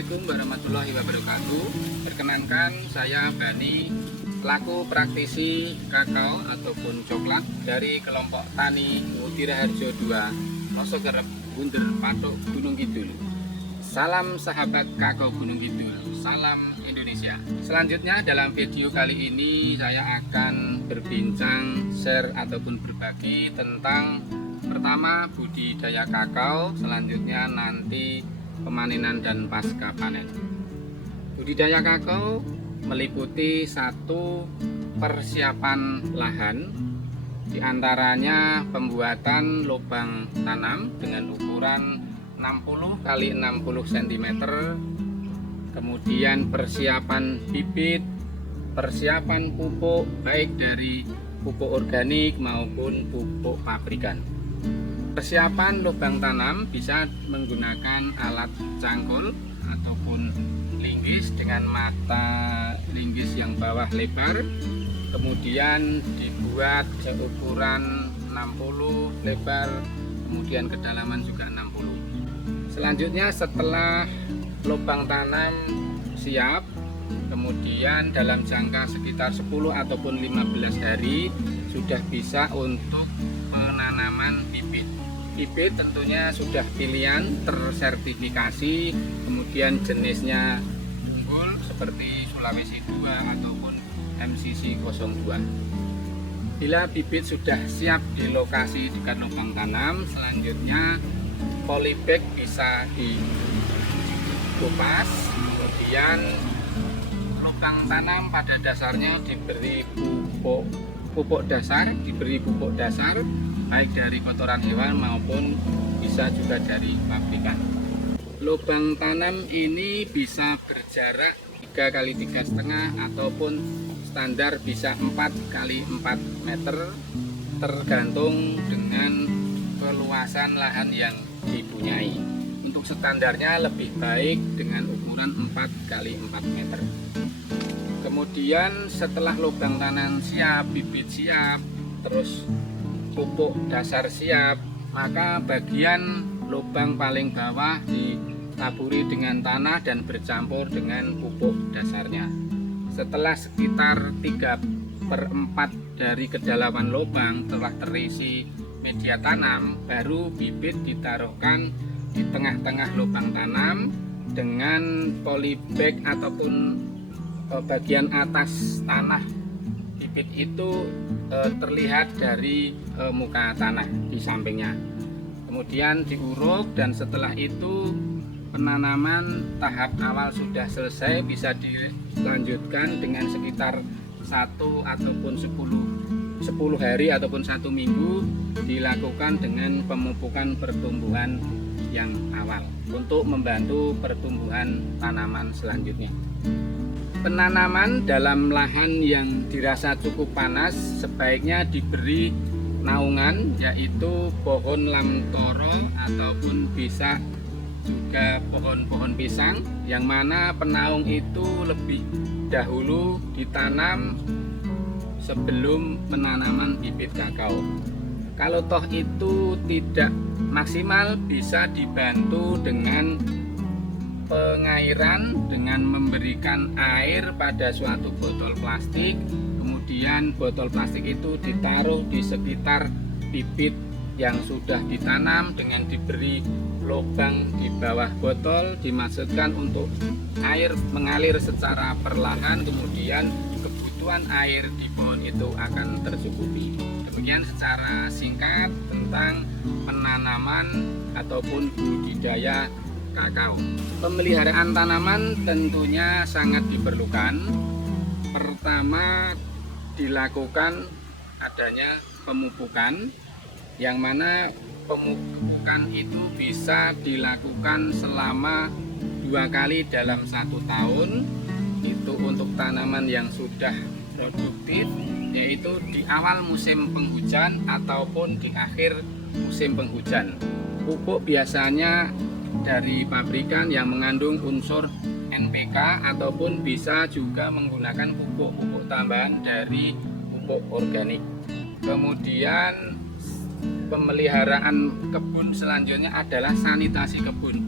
Assalamualaikum warahmatullahi wabarakatuh. Perkenalkan, saya Bani, pelaku praktisi kakao ataupun coklat dari kelompok tani Mutiara Harjo 2, Nosokerep, Bunder, Patok, Gunung Kidul. Salam sahabat kakao Gunung Kidul, salam Indonesia. Selanjutnya dalam video kali ini saya akan berbincang, share ataupun berbagi tentang pertama budidaya kakao, selanjutnya nanti pemanenan dan pasca panen. Budidaya kakao meliputi satu persiapan lahan, diantaranya pembuatan lubang tanam dengan ukuran 60 x 60 cm, kemudian persiapan bibit, persiapan pupuk baik dari pupuk organik maupun pupuk pabrikan. Persiapan lubang tanam bisa menggunakan alat cangkul ataupun linggis dengan mata linggis yang bawah lebar, kemudian dibuat seukuran 60 lebar, kemudian kedalaman juga 60. Selanjutnya setelah lubang tanam siap, kemudian dalam jangka sekitar 10 ataupun 15 hari sudah bisa untuk penanaman bibit. Bibit tentunya sudah pilihan tersertifikasi, kemudian jenisnya unggul seperti Sulawesi 2 ataupun MCC 02. Bila bibit sudah siap di lokasi dekat lubang tanam, selanjutnya polybag bisa dikupas, kemudian lubang tanam pada dasarnya diberi pupuk dasar, baik dari kotoran hewan maupun bisa juga dari pabrikan. Lubang tanam ini bisa berjarak 3 x 3,5 ataupun standar bisa 4 x 4 meter, tergantung dengan keluasan lahan yang dipunyai. Untuk standarnya lebih baik dengan ukuran 4 x 4 meter. Kemudian setelah lubang tanam siap, bibit siap, terus pupuk dasar siap, maka bagian lubang paling bawah ditaburi dengan tanah dan bercampur dengan pupuk dasarnya. Setelah sekitar 3/4 dari kedalaman lubang telah terisi media tanam, baru bibit ditaruhkan di tengah-tengah lubang tanam dengan polybag ataupun bagian atas tanah bibit itu terlihat dari muka tanah di sampingnya. Kemudian diuruk dan setelah itu penanaman tahap awal sudah selesai, bisa dilanjutkan dengan sekitar 1 ataupun 10 hari ataupun 1 minggu dilakukan dengan pemupukan pertumbuhan yang awal untuk membantu pertumbuhan tanaman selanjutnya. Penanaman dalam lahan yang dirasa cukup panas sebaiknya diberi naungan, yaitu pohon lamtoro ataupun bisa juga pohon-pohon pisang, yang mana penaung itu lebih dahulu ditanam sebelum penanaman bibit kakao. Kalau toh itu tidak maksimal, bisa dibantu dengan pengairan dengan memberikan air pada suatu botol plastik, kemudian botol plastik itu ditaruh di sekitar bibit yang sudah ditanam dengan diberi lubang di bawah botol, dimaksudkan untuk air mengalir secara perlahan, kemudian kebutuhan air di pohon itu akan tercukupi. Demikian secara singkat tentang penanaman ataupun budidaya kakao. Pemeliharaan tanaman tentunya sangat diperlukan. Pertama, dilakukan adanya pemupukan, yang mana pemupukan itu bisa dilakukan selama 2 kali dalam 1 tahun. Itu untuk tanaman yang sudah produktif, yaitu di awal musim penghujan ataupun di akhir musim penghujan. Pupuk biasanya dari pabrikan yang mengandung unsur NPK ataupun bisa juga menggunakan pupuk-pupuk tambahan dari pupuk organik. Kemudian pemeliharaan kebun selanjutnya adalah sanitasi kebun.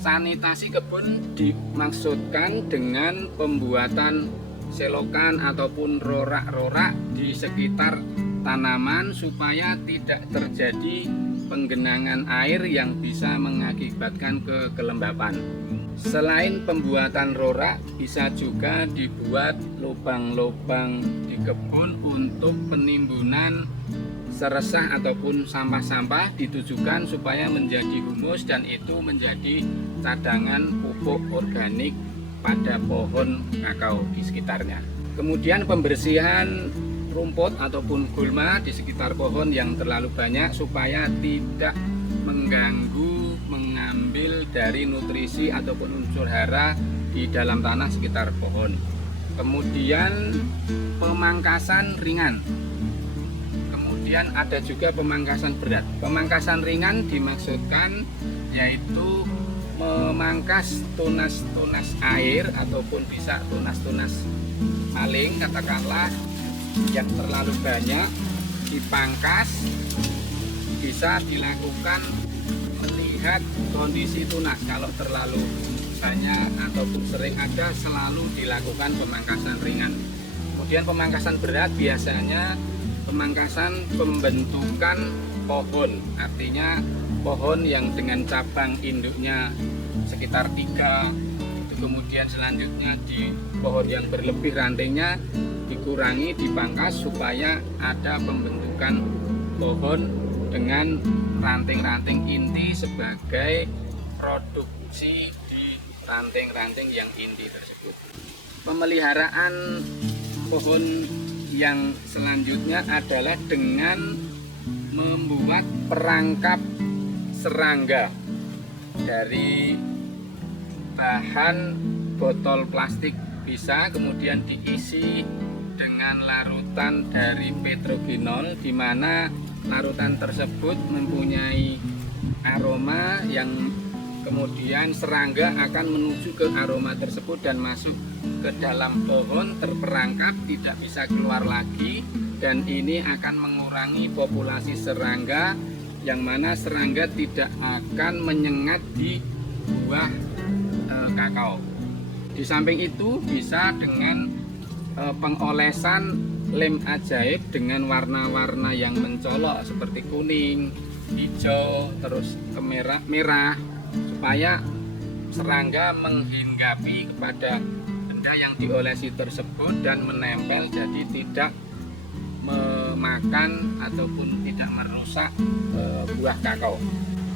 Sanitasi kebun dimaksudkan dengan pembuatan selokan ataupun rorak-rorak di sekitar tanaman supaya tidak terjadi penggenangan air yang bisa mengakibatkan kekelembapan. Selain pembuatan rorak, bisa juga dibuat lubang-lubang di kebun untuk penimbunan seresah ataupun sampah-sampah, ditujukan supaya menjadi humus dan itu menjadi cadangan pupuk organik pada pohon kakao di sekitarnya. Kemudian pembersihan rumput ataupun gulma di sekitar pohon yang terlalu banyak supaya tidak mengganggu, mengambil dari nutrisi ataupun unsur hara di dalam tanah sekitar pohon. Kemudian pemangkasan ringan. Kemudian ada juga pemangkasan berat. Pemangkasan ringan dimaksudkan yaitu memangkas tunas-tunas air ataupun bisa tunas-tunas maling, katakanlah yang terlalu banyak dipangkas. Bisa dilakukan melihat kondisi tunas. Kalau terlalu banyak ataupun sering ada, selalu dilakukan pemangkasan ringan. Kemudian pemangkasan berat biasanya pemangkasan pembentukan pohon, artinya pohon yang dengan cabang induknya sekitar 3, itu kemudian selanjutnya di pohon yang berlebih rantainya dikurangi, dipangkas supaya ada pembentukan pohon dengan ranting-ranting inti sebagai produksi di ranting-ranting yang inti tersebut. Pemeliharaan pohon yang selanjutnya adalah dengan membuat perangkap serangga dari bahan botol plastik bisa, kemudian diisi dengan larutan dari petrogenol, di mana larutan tersebut mempunyai aroma yang kemudian serangga akan menuju ke aroma tersebut dan masuk ke dalam pohon, terperangkap, tidak bisa keluar lagi, dan ini akan mengurangi populasi serangga, yang mana serangga tidak akan menyengat di buah kakao. Di samping itu bisa dengan pengolesan lem ajaib dengan warna-warna yang mencolok seperti kuning, hijau, terus merah, supaya serangga menghinggapi kepada benda yang diolesi tersebut dan menempel, jadi tidak memakan ataupun tidak merusak buah kakao.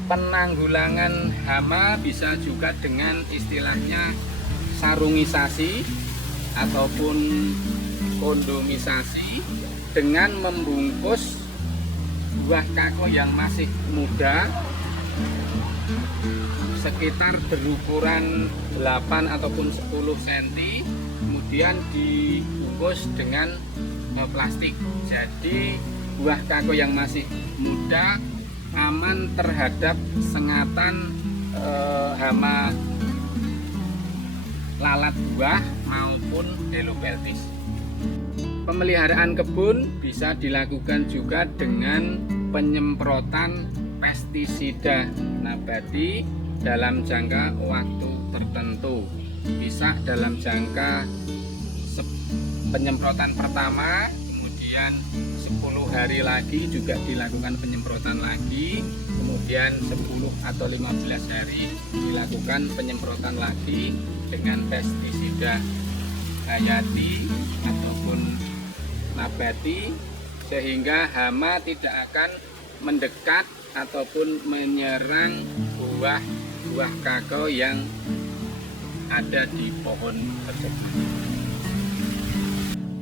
Penanggulangan hama bisa juga dengan istilahnya sarungisasi ataupun kondomisasi, dengan membungkus buah kakao yang masih muda sekitar berukuran 8 ataupun 10 cm, kemudian dibungkus dengan plastik. Jadi buah kakao yang masih muda aman terhadap sengatan hama lalat buah maupun helopeltis. Pemeliharaan kebun bisa dilakukan juga dengan penyemprotan pestisida nabati dalam jangka waktu tertentu. Bisa dalam jangka penyemprotan pertama, kemudian 10 hari lagi juga dilakukan penyemprotan lagi, kemudian 10 atau 15 hari dilakukan penyemprotan lagi dengan pestisida hayati ataupun nabati, sehingga hama tidak akan mendekat ataupun menyerang buah kakao yang ada di pohon tersebut.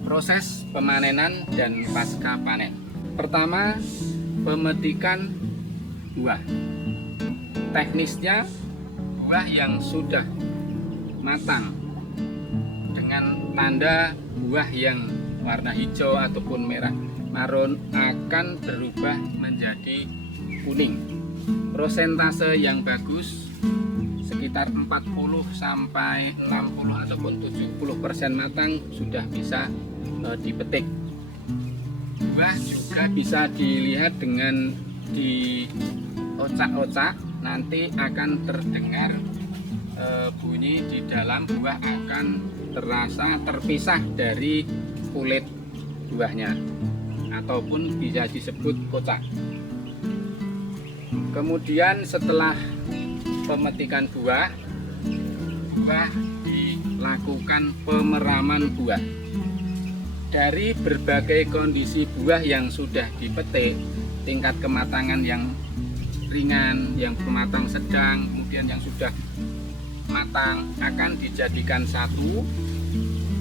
Proses pemanenan dan pasca panen. Pertama, pemetikan buah. Teknisnya, buah yang sudah matang dengan tanda buah yang warna hijau ataupun merah marun akan berubah menjadi kuning. Prosentase yang bagus sekitar 40 sampai 60 ataupun 70% matang sudah bisa dipetik. Buah juga bisa dilihat dengan diocak-ocak, nanti akan terdengar bunyi di dalam buah akan terasa terpisah dari kulit buahnya ataupun bisa disebut kocak. Kemudian setelah pemetikan buah dilakukan pemeraman buah. Dari berbagai kondisi buah yang sudah dipetik, tingkat kematangan yang ringan, yang bermatang sedang, kemudian yang sudah matang akan dijadikan satu.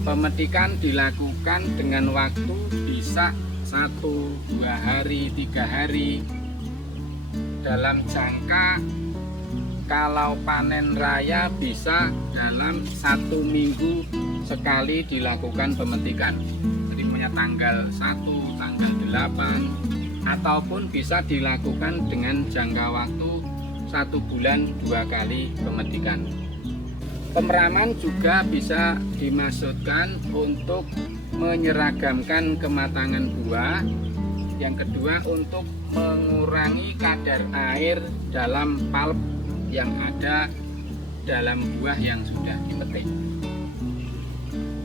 Pemetikan dilakukan dengan waktu bisa 1-2 hari, 3 hari, dalam jangka kalau panen raya bisa dalam 1 minggu sekali dilakukan pemetikan. Jadi punya tanggal 1, tanggal 8, ataupun bisa dilakukan dengan jangka waktu 1 bulan 2 kali pemetikan. Pemeraman juga bisa dimaksudkan untuk menyeragamkan kematangan buah. Yang kedua, untuk mengurangi kadar air dalam pulp yang ada dalam buah yang sudah dipetik.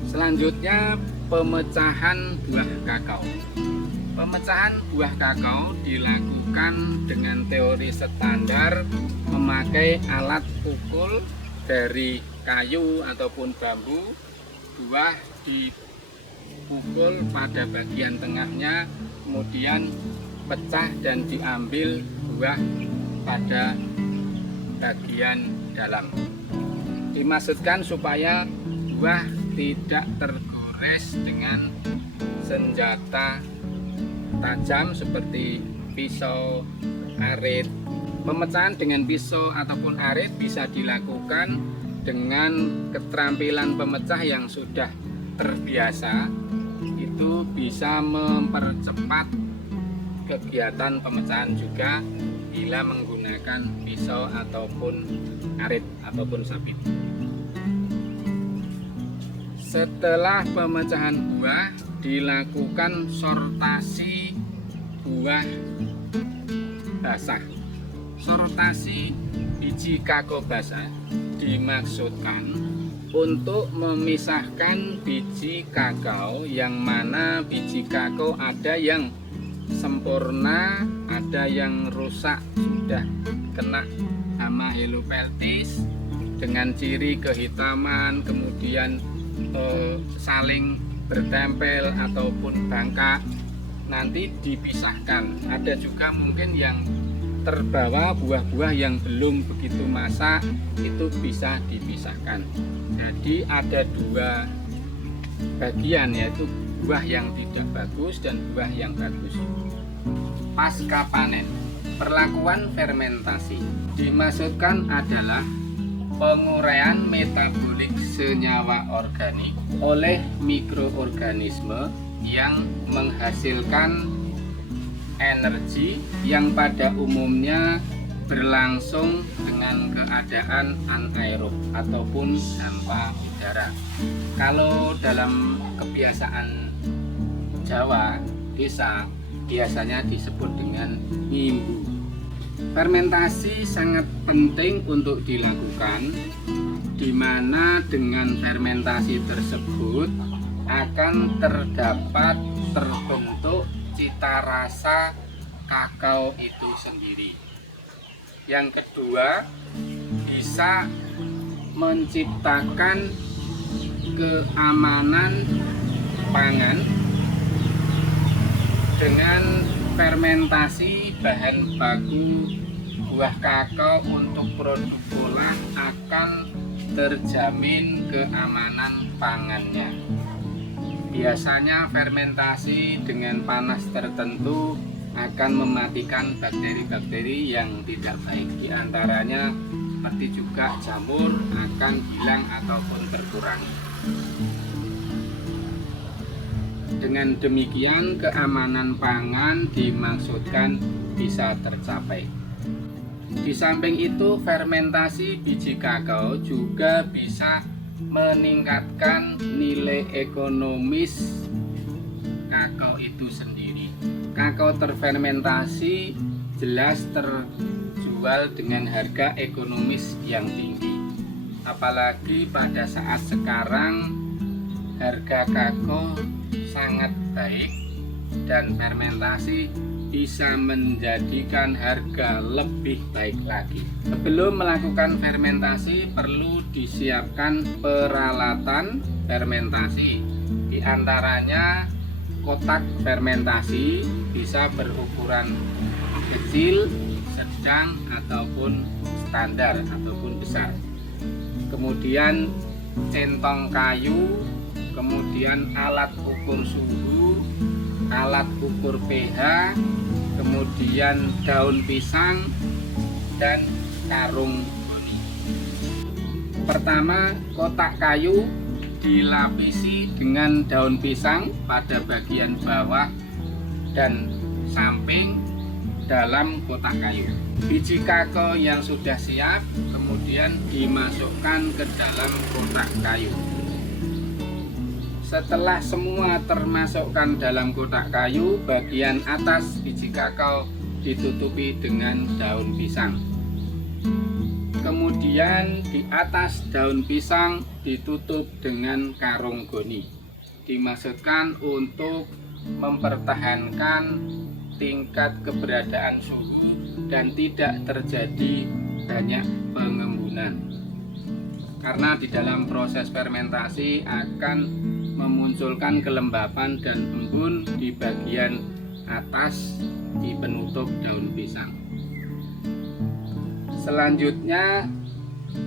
Selanjutnya, pemecahan buah kakao. Pemecahan buah kakao dilakukan dengan teori standar memakai alat pukul dari kayu ataupun bambu. Buah dipukul pada bagian tengahnya, kemudian pecah dan diambil buah pada bagian dalam. Dimaksudkan supaya buah tidak tergores dengan senjata tajam seperti pisau, arit. Pemecahan dengan pisau ataupun arit bisa dilakukan dengan keterampilan pemecah yang sudah terbiasa. Itu bisa mempercepat kegiatan pemecahan juga bila menggunakan pisau ataupun arit ataupun sabit. Setelah pemecahan buah, dilakukan sortasi buah basah. Sortasi biji kakao basah dimaksudkan untuk memisahkan biji kakao, yang mana biji kakao ada yang sempurna, ada yang rusak sudah kena hama helopeltis dengan ciri kehitaman, kemudian saling bertempel ataupun bangkak, nanti dipisahkan. Ada juga mungkin yang terbawa buah-buah yang belum begitu masak, itu bisa dipisahkan. Jadi ada 2 bagian, yaitu buah yang tidak bagus dan buah yang bagus. Pasca panen, perlakuan fermentasi dimaksudkan adalah penguraian metabolik senyawa organik oleh mikroorganisme yang menghasilkan energi yang pada umumnya berlangsung dengan keadaan anaerob ataupun tanpa udara. Kalau dalam kebiasaan Jawa, desa, biasanya disebut dengan ngimbu. Fermentasi sangat penting untuk dilakukan, di mana dengan fermentasi tersebut akan terbentuk cita rasa kakao itu sendiri. Yang kedua, bisa menciptakan keamanan pangan dengan fermentasi bahan baku buah kakao untuk produk olah akan terjamin keamanan pangannya. Biasanya fermentasi dengan panas tertentu akan mematikan bakteri-bakteri yang tidak baik. Di antaranya seperti juga jamur akan hilang ataupun berkurang. Dengan demikian keamanan pangan dimaksudkan bisa tercapai. Di samping itu, fermentasi biji kakao juga bisa meningkatkan nilai ekonomis kakao itu sendiri. Kakao terfermentasi jelas terjual dengan harga ekonomis yang tinggi. apalagi pada saat sekarang harga kakao sangat baik dan fermentasi bisa menjadikan harga lebih baik lagi. Sebelum melakukan fermentasi perlu disiapkan peralatan fermentasi, di antaranya kotak fermentasi bisa berukuran kecil, sedang ataupun standar ataupun besar. Kemudian centong kayu, kemudian alat ukur suhu, alat ukur pH, kemudian daun pisang dan karung goni. Pertama, kotak kayu dilapisi dengan daun pisang pada bagian bawah dan samping dalam kotak kayu. Biji kakao yang sudah siap kemudian dimasukkan ke dalam kotak kayu. Setelah semua termasukkan dalam kotak kayu, bagian atas biji kakao ditutupi dengan daun pisang. Kemudian di atas daun pisang ditutup dengan karung goni. Dimaksudkan untuk mempertahankan tingkat keberadaan suhu dan tidak terjadi banyak pengembunan. Karena di dalam proses fermentasi akan memunculkan kelembapan dan embun di bagian atas di penutup daun pisang. Selanjutnya,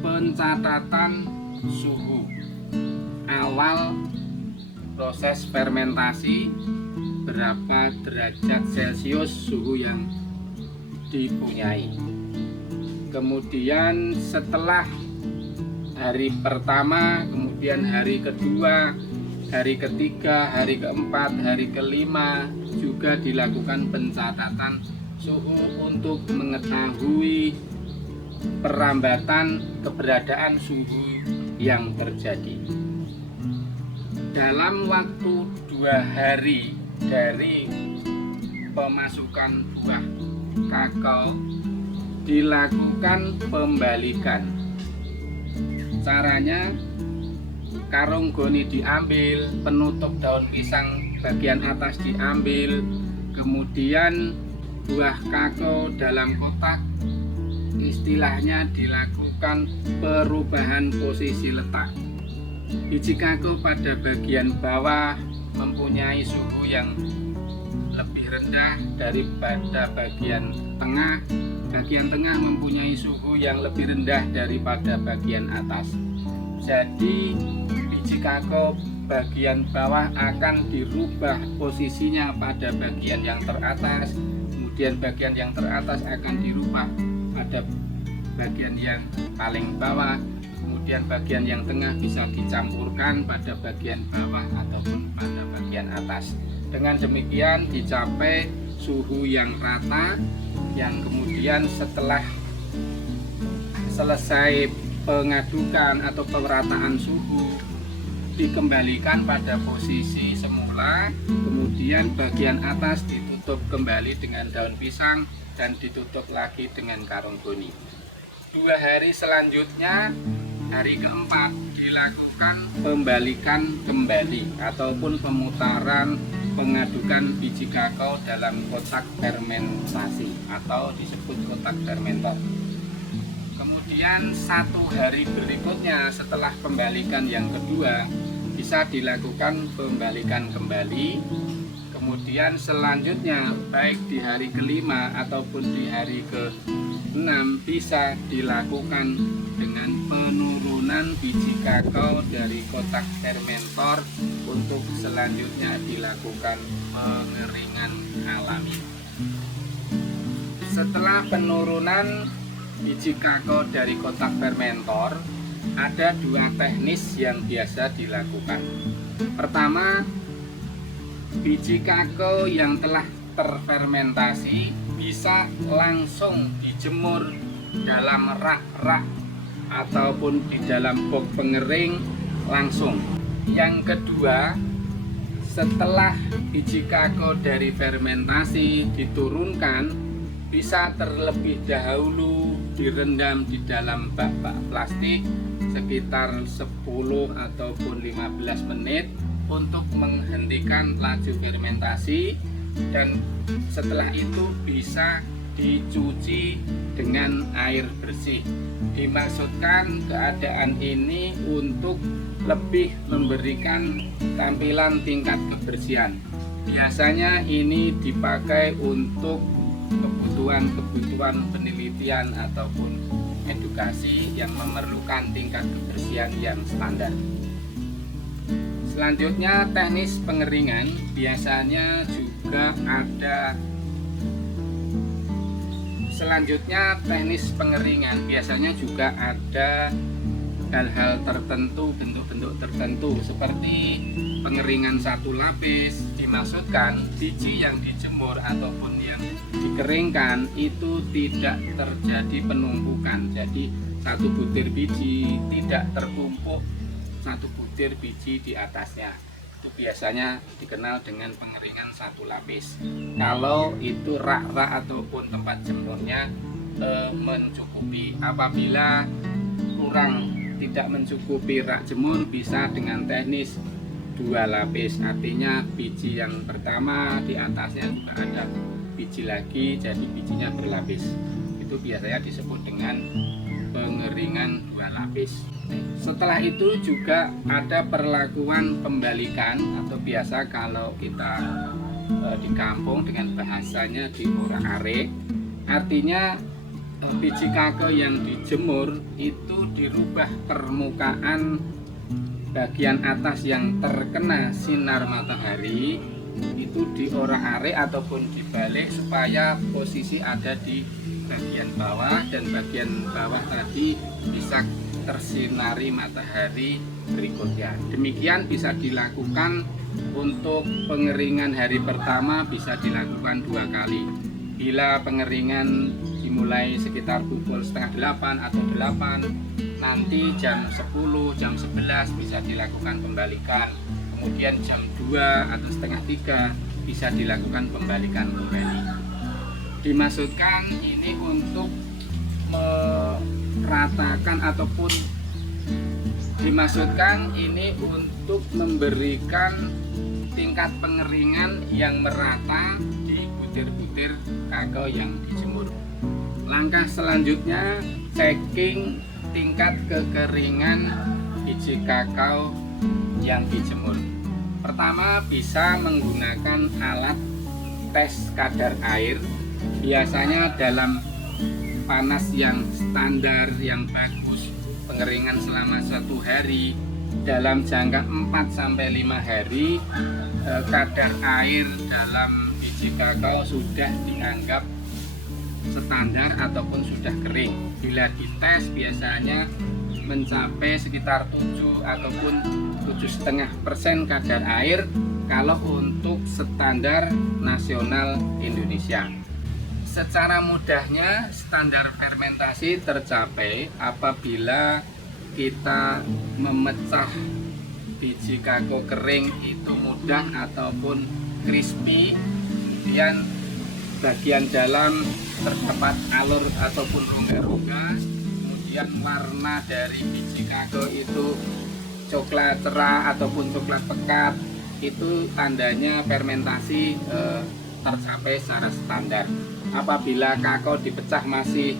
pencatatan suhu awal proses fermentasi, berapa derajat Celcius suhu yang dipunyai. Kemudian setelah hari pertama, kemudian hari kedua, hari ketiga, hari keempat, hari kelima juga dilakukan pencatatan suhu untuk mengetahui perambatan keberadaan suhu yang terjadi. Dalam waktu 2 hari dari pemasukan buah kakao dilakukan pembalikan. Caranya, karung goni diambil, penutup daun pisang bagian atas diambil, kemudian buah kakao dalam kotak istilahnya dilakukan perubahan posisi letak. Biji kakao pada bagian bawah mempunyai suhu yang lebih rendah daripada bagian tengah. Bagian tengah mempunyai suhu yang lebih rendah daripada bagian atas. Jadi biji kakao bagian bawah akan dirubah posisinya pada bagian yang teratas, kemudian bagian yang teratas akan dirubah pada bagian yang paling bawah, kemudian bagian yang tengah bisa dicampurkan pada bagian bawah ataupun pada bagian atas. Dengan demikian dicapai suhu yang rata, yang kemudian setelah selesai pengadukan atau pemerataan suhu dikembalikan pada posisi semula, kemudian bagian atas ditutup kembali dengan daun pisang dan ditutup lagi dengan karung goni. 2 hari selanjutnya, hari keempat dilakukan pembalikan kembali ataupun pemutaran pengadukan biji kakao dalam kotak fermentasi atau disebut kotak fermenter. Kemudian 1 hari berikutnya setelah pembalikan yang kedua bisa dilakukan pembalikan kembali. Kemudian selanjutnya baik di hari kelima ataupun di hari ke-6 bisa dilakukan dengan penurunan biji kakao dari kotak fermentor untuk selanjutnya dilakukan pengeringan alami. Setelah penurunan biji kakao dari kotak fermentor, ada 2 teknis yang biasa dilakukan. Pertama, biji kakao yang telah terfermentasi bisa langsung dijemur dalam rak-rak ataupun di dalam box pengering langsung. Yang kedua, setelah biji kakao dari fermentasi diturunkan, bisa terlebih dahulu direndam di dalam bak-bak plastik sekitar 10 ataupun 15 menit untuk menghentikan laju fermentasi, dan setelah itu bisa dicuci dengan air bersih. Dimaksudkan keadaan ini untuk lebih memberikan tampilan tingkat kebersihan. Biasanya ini dipakai untuk kebutuhan penelitian ataupun edukasi yang memerlukan tingkat kebersihan yang standar. Selanjutnya teknis pengeringan biasanya juga ada. Hal-hal tertentu, bentuk-bentuk tertentu seperti pengeringan satu lapis. Dimaksudkan biji yang dijemur ataupun yang dikeringkan itu tidak terjadi penumpukan, jadi satu butir biji tidak tertumpuk satu butir biji di atasnya. Itu biasanya dikenal dengan pengeringan satu lapis. Kalau itu rak-rak ataupun tempat jemurnya mencukupi. Apabila kurang, tidak mencukupi rak jemur, bisa dengan teknis dua lapis, artinya biji yang pertama di atasnya juga ada biji lagi, jadi bijinya berlapis. Itu biasanya disebut dengan pengeringan dua lapis. Setelah itu juga ada perlakuan pembalikan, atau biasa kalau kita di kampung dengan bahasanya diorak-arik, artinya biji kakao yang dijemur itu dirubah permukaan bagian atas yang terkena sinar matahari itu diorak-arik ataupun dibalik supaya posisi ada di bagian bawah, dan bagian bawah tadi bisa tersinari matahari berikutnya. Demikian bisa dilakukan untuk pengeringan hari pertama, bisa dilakukan 2 kali. Bila pengeringan dimulai sekitar pukul setengah 8 atau 8, nanti jam 10, jam 11 bisa dilakukan pembalikan. Kemudian jam 2 atau setengah 3 bisa dilakukan pembalikan kembali. Dimaksudkan ini untuk meratakan ataupun dimaksudkan ini untuk memberikan tingkat pengeringan yang merata di butir-butir kakao yang dijemur. Langkah selanjutnya, checking tingkat kekeringan biji kakao yang dijemur. Pertama, bisa menggunakan alat tes kadar air. Biasanya dalam panas yang standar, yang bagus, pengeringan selama 1 hari, dalam jangka 4-5 hari, kadar air dalam biji kakao sudah dianggap standar ataupun sudah kering. Bila dites biasanya mencapai sekitar 7 ataupun 7,5% kadar air kalau untuk standar nasional Indonesia. Secara mudahnya standar fermentasi tercapai apabila kita memecah biji kakao kering itu mudah ataupun crispy, kemudian bagian dalam terdapat alur ataupun rongga-rongga, kemudian warna dari biji kakao itu coklat cerah ataupun coklat pekat, itu tandanya fermentasi tercapai secara standar. Apabila kakao dipecah masih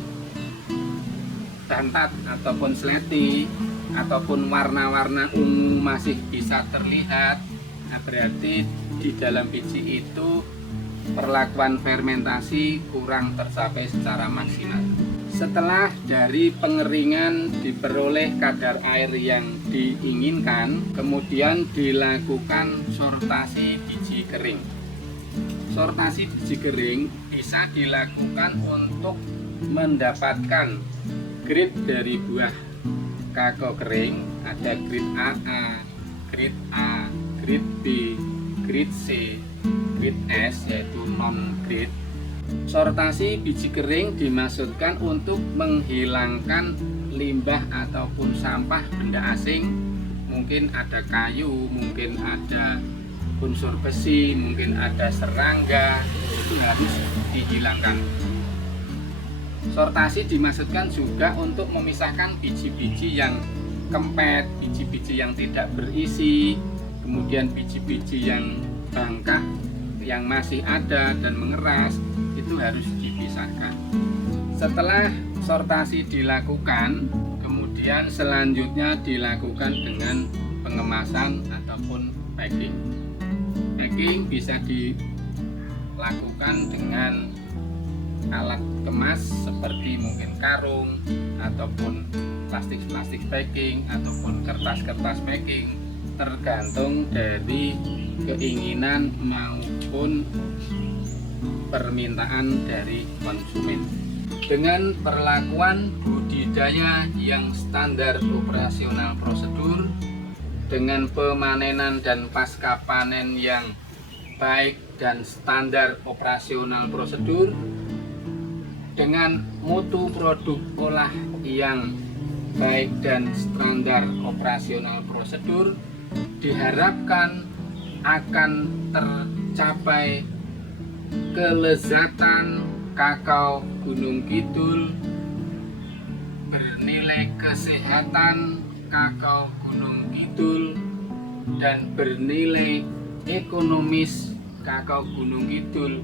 bantat ataupun slety ataupun warna-warna ungu masih bisa terlihat, nah berarti di dalam biji itu perlakuan fermentasi kurang tercapai secara maksimal. Setelah dari pengeringan diperoleh kadar air yang diinginkan, kemudian dilakukan sortasi biji kering. Sortasi biji kering bisa dilakukan untuk mendapatkan grade dari buah kakao kering. Ada grade AA, grade A, grade B, grade C, grade S, yaitu non-grade. Sortasi biji kering dimaksudkan untuk menghilangkan limbah ataupun sampah benda asing. Mungkin ada kayu, mungkin ada unsur besi, mungkin ada serangga, itu harus dihilangkan. Sortasi dimaksudkan juga untuk memisahkan biji-biji yang kempet, biji-biji yang tidak berisi, kemudian biji-biji yang bangkak yang masih ada dan mengeras, itu harus dipisahkan. Setelah sortasi dilakukan, kemudian selanjutnya dilakukan dengan pengemasan ataupun packing. Packing bisa dilakukan dengan alat kemas seperti mungkin karung ataupun plastik packing ataupun kertas packing, tergantung dari keinginan maupun permintaan dari konsumen. Dengan perlakuan budidaya yang standar operasional prosedur, dengan pemanenan dan pasca panen yang baik dan standar operasional prosedur, dengan mutu produk olah yang baik dan standar operasional prosedur, diharapkan akan tercapai kelezatan kakao Gunung Kidul, bernilai kesehatan kakao Gunung Kidul, dan bernilai ekonomis kakao Gunung Kidul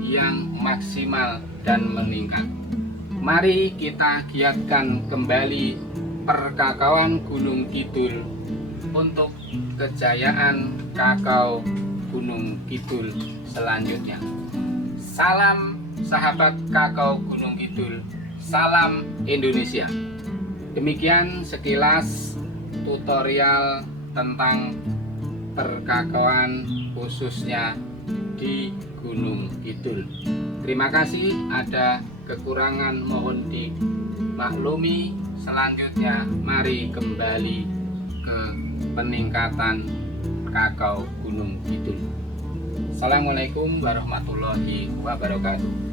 yang maksimal dan meningkat. Mari kita giatkan kembali perkakaoan Gunung Kidul untuk kejayaan kakao Gunung Kidul selanjutnya. Salam sahabat kakao Gunung Kidul, salam Indonesia. Demikian sekilas tutorial tentang perkakaoan khususnya di Gunung Kidul. Terima kasih, ada kekurangan mohon dimaklumi. Selanjutnya mari kembali ke peningkatan kakao Gunung Kidul. Assalamualaikum warahmatullahi wabarakatuh.